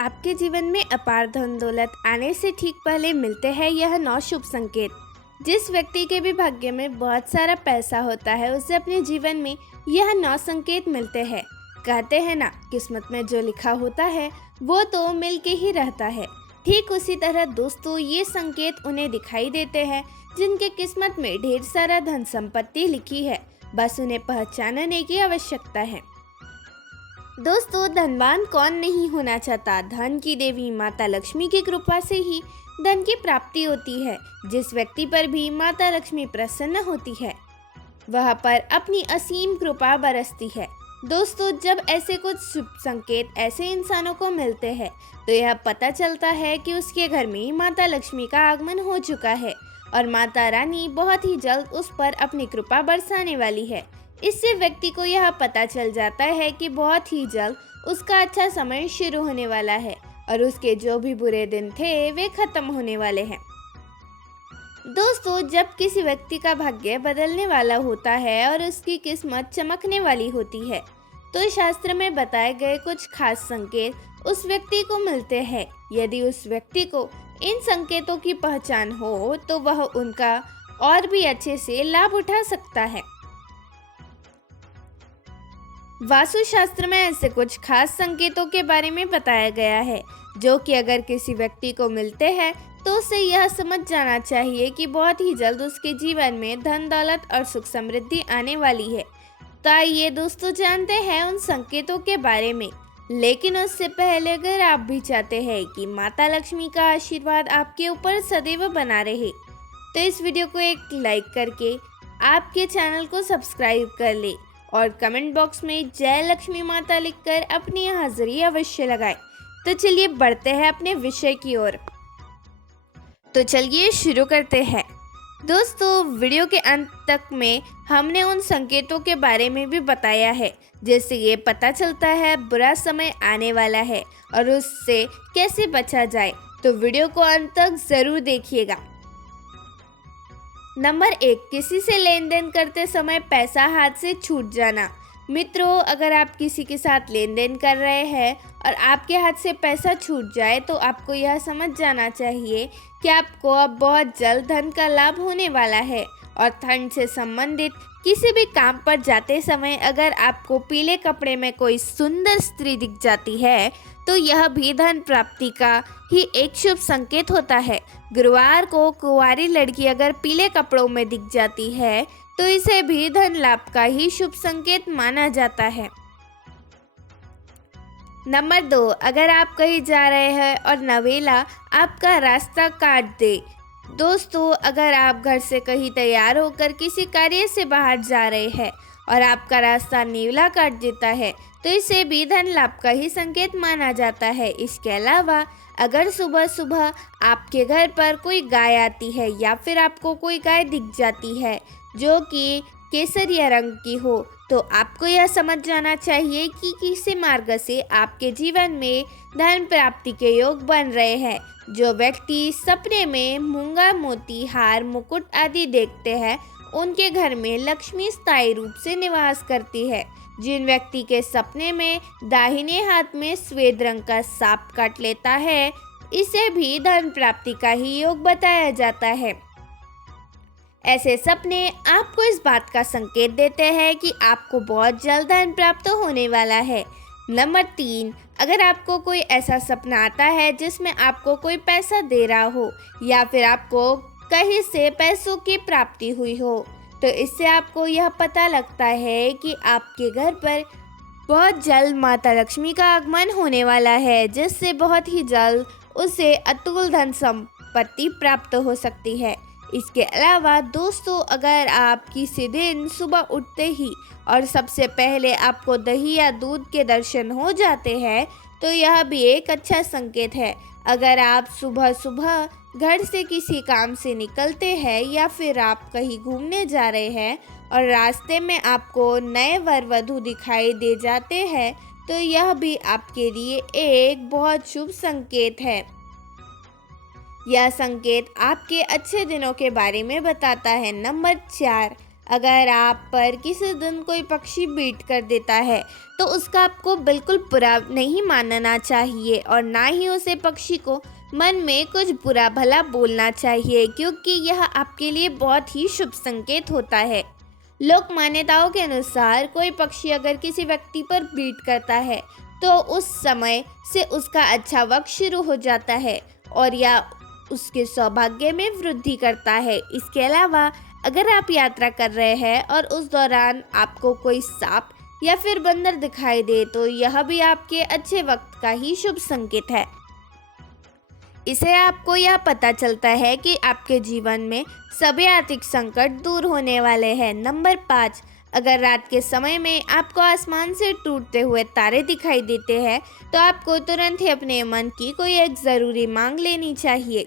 आपके जीवन में अपार धन दौलत आने से ठीक पहले मिलते हैं यह 9 शुभ संकेत। जिस व्यक्ति के भी भाग्य में बहुत सारा पैसा होता है उसे अपने जीवन में यह 9 संकेत मिलते हैं। कहते हैं ना, किस्मत में जो लिखा होता है वो तो मिल के ही रहता है। ठीक उसी तरह दोस्तों, ये संकेत उन्हें दिखाई देते हैं जिनके किस्मत में ढेर सारा धन संपत्ति लिखी है, बस उन्हें पहचानने की आवश्यकता है। दोस्तों, धनवान कौन नहीं होना चाहता। धन की देवी माता लक्ष्मी की कृपा से ही धन की प्राप्ति होती है। जिस व्यक्ति पर भी माता लक्ष्मी प्रसन्न होती है वह पर अपनी असीम कृपा बरसती है। दोस्तों, जब ऐसे कुछ शुभ संकेत ऐसे इंसानों को मिलते हैं तो यह पता चलता है कि उसके घर में माता लक्ष्मी का आगमन हो चुका है और माता रानी बहुत ही जल्द उस पर अपनी कृपा बरसाने वाली है। इससे व्यक्ति को यह पता चल जाता है कि बहुत ही जल्द उसका अच्छा समय शुरू होने वाला है और उसके जो भी बुरे दिन थे वे खत्म होने वाले हैं। दोस्तों, जब किसी व्यक्ति का भाग्य बदलने वाला होता है और उसकी किस्मत चमकने वाली होती है तो शास्त्र में बताए गए कुछ खास संकेत उस व्यक्ति को मिलते हैं। यदि उस व्यक्ति को इन संकेतों की पहचान हो तो वह उनका और भी अच्छे से लाभ उठा सकता है। वास्तु शास्त्र में ऐसे कुछ खास संकेतों के बारे में बताया गया है जो कि अगर किसी व्यक्ति को मिलते हैं तो उसे यह समझ जाना चाहिए कि बहुत ही जल्द उसके जीवन में धन दौलत और सुख समृद्धि आने वाली है। तो आइए दोस्तों, जानते हैं उन संकेतों के बारे में। लेकिन उससे पहले अगर आप भी चाहते हैं कि माता लक्ष्मी का आशीर्वाद आपके ऊपर सदैव बना रहे तो इस वीडियो को एक लाइक करके आपके चैनल को सब्सक्राइब कर ले और कमेंट बॉक्स में जय लक्ष्मी माता लिखकर अपनी हाजिरी अवश्य लगाएं। तो चलिए बढ़ते हैं अपने विषय की ओर। तो चलिए शुरू करते हैं। दोस्तों, वीडियो के अंत तक में हमने उन संकेतों के बारे में भी बताया है जिससे ये पता चलता है बुरा समय आने वाला है और उससे कैसे बचा जाए। तो वीडियो को अंत तक जरूर देखिएगा। नंबर 1, किसी से लेन देन करते समय पैसा हाथ से छूट जाना। मित्रों, अगर आप किसी के साथ लेन देन कर रहे हैं और आपके हाथ से पैसा छूट जाए तो आपको यह समझ जाना चाहिए कि आपको अब बहुत जल्द धन का लाभ होने वाला है। और धन से संबंधित किसी भी काम पर जाते समय अगर आपको पीले कपड़े में कोई सुंदर स्त्री दिख जाती है तो यह भी धन प्राप्ति का ही एक शुभ संकेत होता है। गुरुवार को कुंवारी लड़की अगर पीले कपड़ों में दिख जाती है तो इसे भी धन लाभ का ही शुभ संकेत माना जाता है। नंबर 2, अगर आप कहीं जा रहे हैं और नवेला आपका रास्ता काट दे। दोस्तों, अगर आप घर से कहीं तैयार होकर किसी कार्य से बाहर जा रहे हैं और आपका रास्ता नेवला काट देता है तो इसे भी धन लाभ का ही संकेत माना जाता है। इसके अलावा अगर सुबह सुबह आपके घर पर कोई गाय आती है या फिर आपको कोई गाय दिख जाती है जो कि केसरिया रंग की हो तो आपको यह समझ जाना चाहिए कि किसी मार्ग से आपके जीवन में धन प्राप्ति के योग बन रहे हैं। जो व्यक्ति सपने में मूंगा मोती हार मुकुट आदि देखते हैं उनके घर में लक्ष्मी स्थायी रूप से निवास करती है। जिन व्यक्ति के सपने में दाहिने हाथ में श्वेत रंग का सांप काट लेता है इसे भी धन प्राप्ति का ही योग बताया जाता है। ऐसे सपने आपको इस बात का संकेत देते हैं कि आपको बहुत जल्द धन प्राप्त होने वाला है। नंबर 3, अगर आपको कोई ऐसा सपना आता है जिसमें आपको कोई पैसा दे रहा हो या फिर आपको कहीं से पैसों की प्राप्ति हुई हो तो इससे आपको यह पता लगता है कि आपके घर पर बहुत जल्द माता लक्ष्मी का आगमन होने वाला है जिससे बहुत ही जल्द उसे अतुल धन संपत्ति प्राप्त हो सकती है। इसके अलावा दोस्तों, अगर आप किसी दिन सुबह उठते ही और सबसे पहले आपको दही या दूध के दर्शन हो जाते हैं तो यह भी एक अच्छा संकेत है। अगर आप सुबह सुबह घर से किसी काम से निकलते हैं या फिर आप कहीं घूमने जा रहे हैं और रास्ते में आपको नए वर वधू दिखाई दे जाते हैं तो यह भी आपके लिए एक बहुत शुभ संकेत है। यह संकेत आपके अच्छे दिनों के बारे में बताता है। नंबर 4, अगर आप पर किसी दिन कोई पक्षी बीट कर देता है तो उसका आपको बिल्कुल बुरा नहीं मानना चाहिए और ना ही उसे पक्षी को मन में कुछ बुरा भला बोलना चाहिए, क्योंकि यह आपके लिए बहुत ही शुभ संकेत होता है। लोक मान्यताओं के अनुसार कोई पक्षी अगर किसी व्यक्ति पर बीट करता है तो उस समय से उसका अच्छा वक्त शुरू हो जाता है और या उसके सौभाग्य में वृद्धि करता है। इसके अलावा अगर आप यात्रा कर रहे हैं और उस दौरान आपको कोई सांप या फिर बंदर दिखाई दे तो यह भी आपके अच्छे वक्त का ही शुभ संकेत है। इसे आपको यह पता चलता है कि आपके जीवन में सभी आर्थिक संकट दूर होने वाले हैं। नंबर 5, अगर रात के समय में आपको आसमान से टूटते हुए तारे दिखाई देते हैं तो आपको तुरंत ही अपने मन की कोई एक ज़रूरी मांग लेनी चाहिए।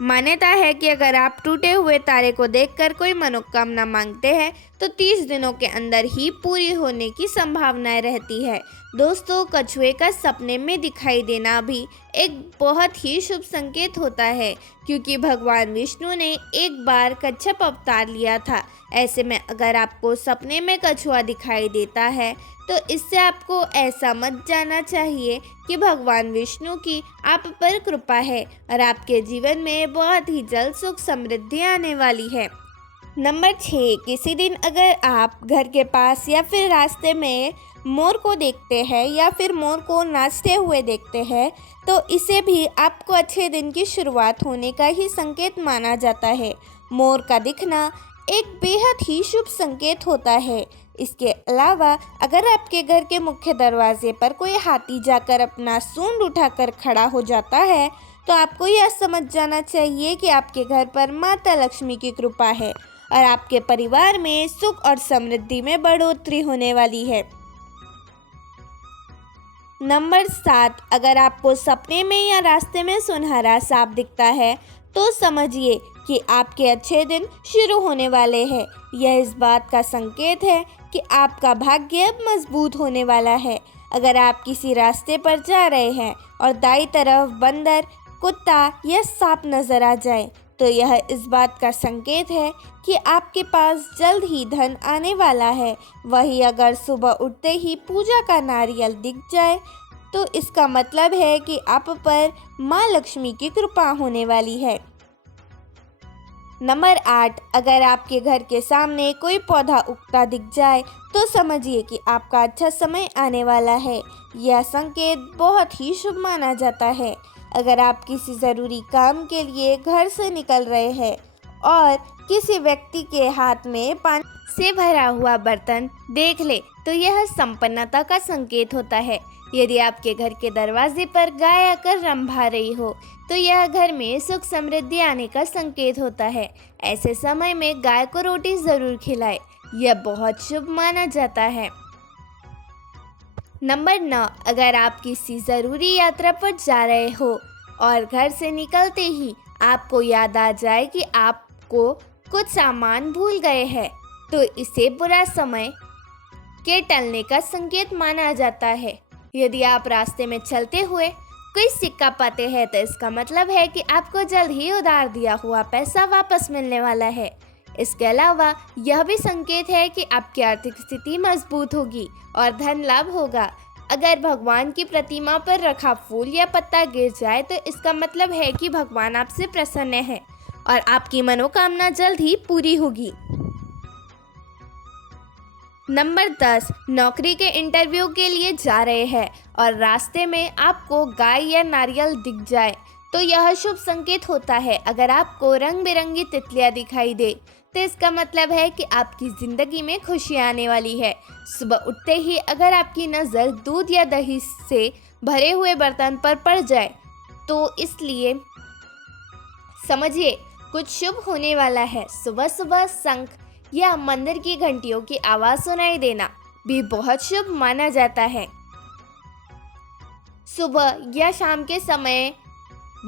मान्यता है कि अगर आप टूटे हुए तारे को देखकर कोई मनोकामना मांगते हैं तो 30 दिनों के अंदर ही पूरी होने की संभावनाएं रहती है। दोस्तों, कछुए का सपने में दिखाई देना भी एक बहुत ही शुभ संकेत होता है, क्योंकि भगवान विष्णु ने एक बार कच्छप अवतार लिया था। ऐसे में अगर आपको सपने में कछुआ दिखाई देता है तो इससे आपको ऐसा मत जाना चाहिए कि भगवान विष्णु की आप पर कृपा है और आपके जीवन में बहुत ही जल्द सुख समृद्धि आने वाली है। नंबर 6, किसी दिन अगर आप घर के पास या फिर रास्ते में मोर को देखते हैं या फिर मोर को नाचते हुए देखते हैं तो इसे भी आपको अच्छे दिन की शुरुआत होने का ही संकेत माना जाता है। मोर का दिखना एक बेहद ही शुभ संकेत होता है। इसके अलावा अगर आपके घर के मुख्य दरवाजे पर कोई हाथी जाकर अपना सूंड उठाकर खड़ा हो जाता है तो आपको यह समझ जाना चाहिए कि आपके घर पर माता लक्ष्मी की कृपा है और आपके परिवार में सुख और समृद्धि में बढ़ोतरी होने वाली है। नंबर 7, अगर आपको सपने में या रास्ते में सुनहरा सांप दिखता है तो समझिए कि आपके अच्छे दिन शुरू होने वाले हैं। यह इस बात का संकेत है कि आपका भाग्य अब मजबूत होने वाला है। अगर आप किसी रास्ते पर जा रहे हैं और दाईं तरफ बंदर, कुत्ता या सांप नजर आ जाए तो यह इस बात का संकेत है कि आपके पास जल्द ही धन आने वाला है। वहीं अगर सुबह उठते ही पूजा का नारियल दिख जाए तो इसका मतलब है कि आप पर माँ लक्ष्मी की कृपा होने वाली है। नंबर 8, अगर आपके घर के सामने कोई पौधा उगता दिख जाए तो समझिए कि आपका अच्छा समय आने वाला है। यह संकेत बहुत ही शुभ माना जाता है। अगर आप किसी ज़रूरी काम के लिए घर से निकल रहे हैं और किसी व्यक्ति के हाथ में पानी से भरा हुआ बर्तन देख ले तो यह संपन्नता का संकेत होता है। यदि आपके घर के दरवाजे पर गाय आकर रंभा रही हो तो यह घर में सुख समृद्धि आने का संकेत होता है। ऐसे समय में गाय को रोटी जरूर खिलाए, यह बहुत शुभ माना जाता है। नंबर 9, अगर आप किसी ज़रूरी यात्रा पर जा रहे हो और घर से निकलते ही आपको याद आ जाए कि आपको कुछ सामान भूल गए हैं तो इसे बुरा समय के टलने का संकेत माना जाता है। यदि आप रास्ते में चलते हुए कोई सिक्का पाते हैं तो इसका मतलब है कि आपको जल्द ही उधार दिया हुआ पैसा वापस मिलने वाला है। इसके अलावा यह भी संकेत है कि आपकी आर्थिक स्थिति मजबूत होगी और धन लाभ होगा। अगर भगवान की प्रतिमा पर रखा फूल या पत्ता गिर जाए तो इसका मतलब है कि भगवान आपसे प्रसन्न है और आपकी मनोकामना जल्द ही पूरी होगी। नंबर 10, नौकरी के इंटरव्यू के लिए जा रहे हैं और रास्ते में आपको गाय या नारियल दिख जाए तो यह शुभ संकेत होता है। अगर आपको रंग बिरंगी तितलियां दिखाई दे तो इसका मतलब है कि आपकी ज़िंदगी में खुशी आने वाली है। सुबह उठते ही अगर आपकी नज़र दूध या दही से भरे हुए बर्तन पर पड़ जाए तो इसलिए समझिए कुछ शुभ होने वाला है। सुबह सुबह शंख या मंदिर की घंटियों की आवाज़ सुनाई देना भी बहुत शुभ माना जाता है। सुबह या शाम के समय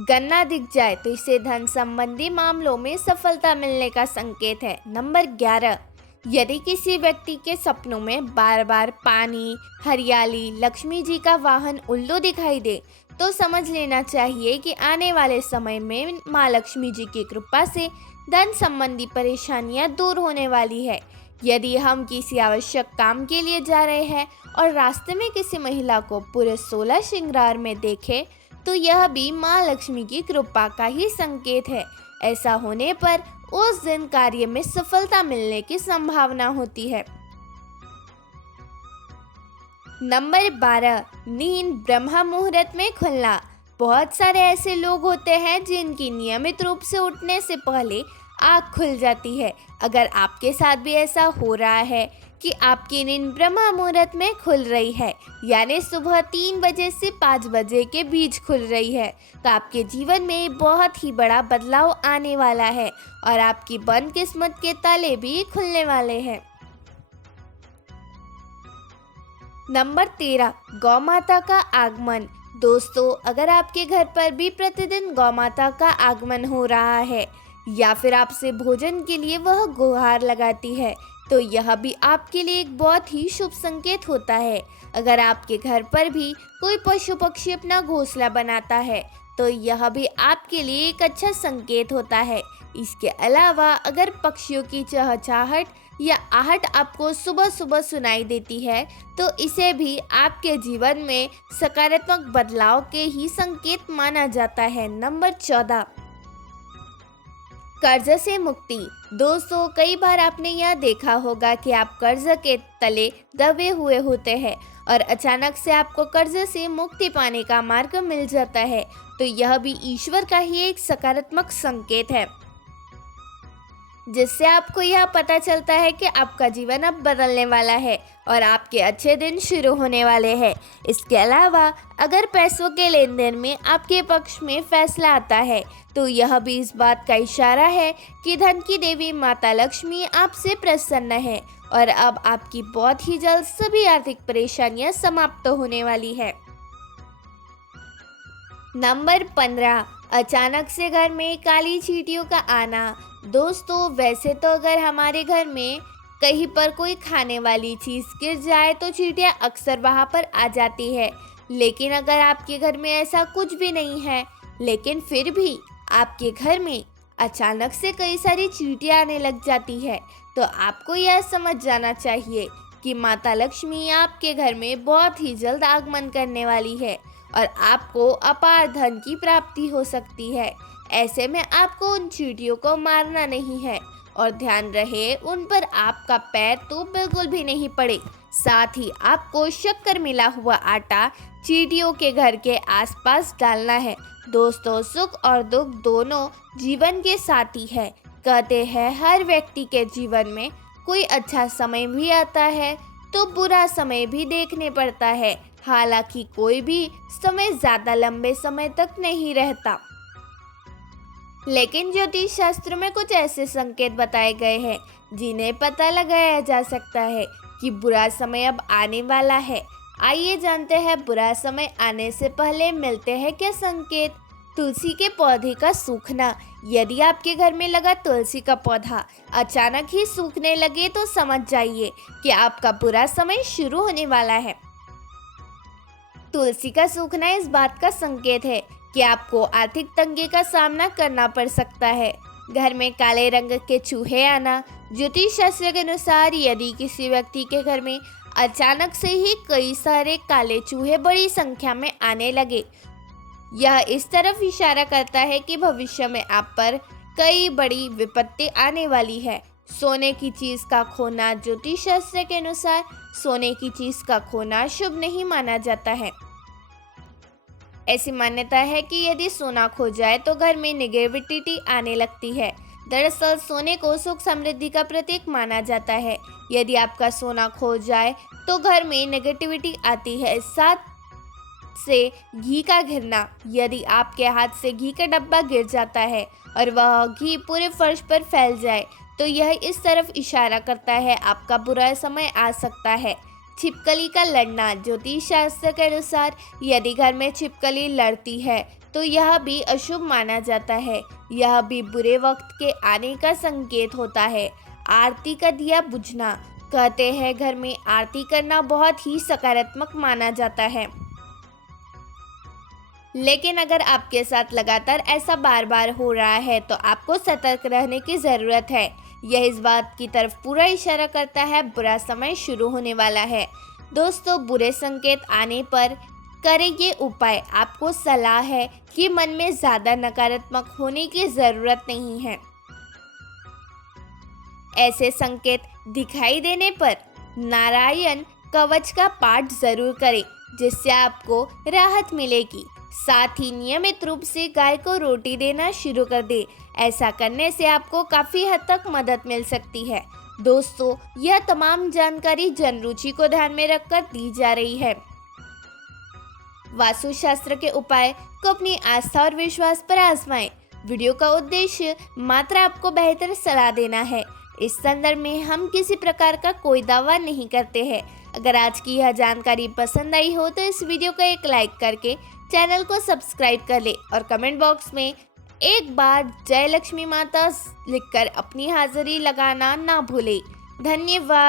गन्ना दिख जाए तो इसे धन संबंधी मामलों में सफलता मिलने का संकेत है। नंबर 11, यदि किसी व्यक्ति के सपनों में बार बार पानी, हरियाली, लक्ष्मी जी का वाहन उल्लू दिखाई दे, तो समझ लेना चाहिए कि आने वाले समय में माँ लक्ष्मी जी की कृपा से धन संबंधी परेशानियां दूर होने वाली है। यदि हम किसी आवश्यक काम के लिए जा रहे हैं और रास्ते में किसी महिला को पूरे 16 श्रृंगार में देखें, तो यह भी माँ लक्ष्मी की कृपा का ही संकेत है। ऐसा होने पर उस दिन कार्य में सफलता मिलने की संभावना होती है। नंबर 12, नींद ब्रह्म मुहूर्त में खुलना। बहुत सारे ऐसे लोग होते हैं जिनकी नियमित रूप से उठने से पहले आँख खुल जाती है। अगर आपके साथ भी ऐसा हो रहा है कि आपकी नींद ब्रह्म मुहूर्त में खुल रही है, यानी सुबह 3 बजे से 5 बजे के बीच खुल रही है, तो आपके जीवन में बहुत ही बड़ा बदलाव आने वाला है और आपकी बंद किस्मत के ताले भी खुलने वाले हैं। नंबर 13, गौ माता का आगमन। दोस्तों, अगर आपके घर पर भी प्रतिदिन गौ माता का आगमन हो रहा है या फिर आपसे भोजन के लिए वह गुहार लगाती है, तो यह भी आपके लिए एक बहुत ही शुभ संकेत होता है। अगर आपके घर पर भी कोई पशु पक्षी अपना घोंसला बनाता है, तो यह भी आपके लिए एक अच्छा संकेत होता है। इसके अलावा अगर पक्षियों की चहचहाहट या आहट आपको सुबह सुबह सुनाई देती है, तो इसे भी आपके जीवन में सकारात्मक बदलाव के ही संकेत माना जाता है। नंबर 14, कर्ज से मुक्ति। दोस्तों, कई बार आपने यह देखा होगा कि आप कर्ज के तले दबे हुए होते हैं और अचानक से आपको कर्ज से मुक्ति पाने का मार्ग मिल जाता है, तो यह भी ईश्वर का ही एक सकारात्मक संकेत है, जिससे आपको यह पता चलता है कि आपका जीवन अब बदलने वाला है और आपके अच्छे दिन शुरू होने वाले हैं। इसके अलावा अगर पैसों के लेन देन में आपके पक्ष में फैसला आता है, तो यह भी इस बात का इशारा है कि धन की देवी माता लक्ष्मी आपसे प्रसन्न है और अब आपकी बहुत ही जल्द सभी आर्थिक परेशानियां समाप्त होने वाली है। नंबर 15, अचानक से घर में काली चींटियों का आना। दोस्तों, वैसे तो अगर हमारे घर में कहीं पर कोई खाने वाली चीज़ गिर जाए तो चींटियां अक्सर वहां पर आ जाती है, लेकिन अगर आपके घर में ऐसा कुछ भी नहीं है, लेकिन फिर भी आपके घर में अचानक से कई सारी चींटियां आने लग जाती है, तो आपको यह समझ जाना चाहिए कि माता लक्ष्मी आपके घर में बहुत ही जल्द आगमन करने वाली है और आपको अपार धन की प्राप्ति हो सकती है। ऐसे में आपको उन चींटियों को मारना नहीं है और ध्यान रहे उन पर आपका पैर तो बिल्कुल भी नहीं पड़े। साथ ही आपको शक्कर मिला हुआ आटा चींटियों के घर के आसपास डालना है। दोस्तों, सुख और दुख दोनों जीवन के साथी है। कहते हैं हर व्यक्ति के जीवन में कोई अच्छा समय भी आता है तो बुरा समय भी देखने पड़ता है। हालांकि कोई भी समय ज्यादा लंबे समय तक नहीं रहता, लेकिन ज्योतिष शास्त्र में कुछ ऐसे संकेत बताए गए हैं जिन्हें पता लगाया जा सकता है कि बुरा समय अब आने वाला है। आइए जानते हैं बुरा समय आने से पहले मिलते हैं क्या संकेत। तुलसी के पौधे का सूखना। यदि आपके घर में लगा तुलसी का पौधा अचानक ही सूखने लगे, तो समझ जाइए कि आपका बुरा समय शुरू होने वाला है। तुलसी का सूखना इस बात का संकेत है कि आपको आर्थिक तंगी का सामना करना पड़ सकता है। घर में काले रंग के चूहे आना। ज्योतिष शास्त्र के अनुसार यदि किसी व्यक्ति के घर में अचानक से ही कई सारे काले चूहे बड़ी संख्या में आने लगे, यह इस तरफ इशारा करता है कि भविष्य में आप पर कई बड़ी विपत्ति आने वाली है। सोने की चीज का खोना। ज्योतिष शास्त्र के अनुसार सोने की चीज का खोना शुभ नहीं माना जाता है। ऐसी मान्यता है कि यदि सोना खो जाए तो घर में नेगेटिविटी आने लगती है। दरअसल सोने को सुख समृद्धि का प्रतीक माना जाता है। यदि आपका सोना खो जाए तो घर में नेगेटिविटी आती है। साथ से घी का गिरना। यदि आपके हाथ से घी का डब्बा गिर जाता है और वह घी पूरे फर्श पर फैल जाए, तो यह इस तरफ इशारा करता है आपका बुरा समय आ सकता है। छिपकली का लड़ना। ज्योतिष शास्त्र के अनुसार यदि घर में छिपकली लड़ती है तो यह भी अशुभ माना जाता है। यह भी बुरे वक्त के आने का संकेत होता है। आरती का दिया बुझना। कहते हैं घर में आरती करना बहुत ही सकारात्मक माना जाता है। लेकिन अगर आपके साथ लगातार ऐसा बार बार हो रहा है तो आपको सतर्क रहने की ज़रूरत है। यह इस बात की तरफ पूरा इशारा करता है बुरा समय शुरू होने वाला है। दोस्तों, बुरे संकेत आने पर करें ये उपाय। आपको सलाह है कि मन में ज़्यादा नकारात्मक होने की ज़रूरत नहीं है। ऐसे संकेत दिखाई देने पर नारायण कवच का पाठ जरूर करें, जिससे आपको राहत मिलेगी। साथ ही नियमित रूप से गाय को रोटी देना शुरू कर दे। ऐसा करने से आपको काफी हद तक मदद मिल सकती है। दोस्तों, यह तमाम जानकारी जन रुचि को ध्यान में रखकर दी जा रही है। वास्तुशास्त्र के उपाय को अपनी आस्था और विश्वास पर आजमाएं। वीडियो का उद्देश्य मात्र आपको बेहतर सलाह देना है। इस संदर्भ में हम किसी प्रकार का कोई दावा नहीं करते हैं। अगर आज की यह जानकारी पसंद आई हो तो इस वीडियो को एक लाइक करके चैनल को सब्सक्राइब कर ले और कमेंट बॉक्स में एक बार जय लक्ष्मी माता लिखकर अपनी हाजिरी लगाना ना भूले। धन्यवाद।